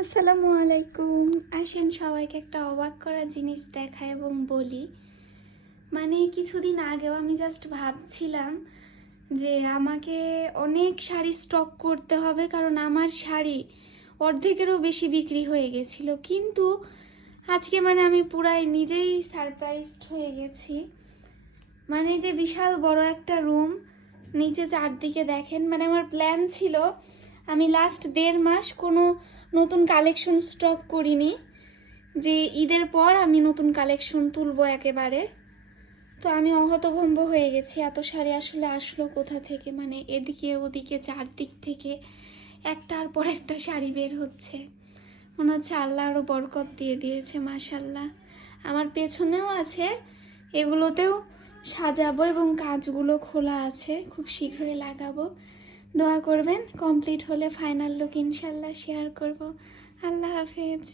আসসালামু আলাইকুম। আসেন সবাইকে একটা অবাক করা জিনিস দেখাই এবং বলি। মানে কিছুদিন আগেও আমি জাস্ট ভাবছিলাম যে আমাকে অনেক শাড়ি স্টক করতে হবে, কারণ আমার শাড়ি অর্ধেকেরও বেশি বিক্রি হয়ে গেছিল। কিন্তু আজকে আমি পুরাই নিজেই সারপ্রাইজড হয়ে গেছি। যে বিশাল বড় একটা রুম, নিচে চারদিকে দেখেন। আমার প্ল্যান ছিল আমি লাস্ট 1.5 মাস কোনো নতুন কালেকশন স্টক করিনি, যে ঈদের পর আমি নতুন কালেকশন তুলবো একেবারে। তো আমি অহতভম্ব হয়ে গেছি, এত শাড়ি আসলে আসলো কোথা থেকে। এদিকে ওদিকে চারদিক থেকে একটার পর একটা শাড়ি বের হচ্ছে। মনে হচ্ছে আল্লাহ আরও বরকত দিয়ে দিয়েছে, মাশাল্লাহ। আমার পেছনেও আছে, এগুলোতেও সাজাবো এবং কাজগুলো খোলা আছে, খুব শীঘ্রই লাগাবো। দোয়া করবেন, কমপ্লিট হলে ফাইনাল লুক ইনশাল্লাহ শেয়ার করব। আল্লাহ হাফেজ।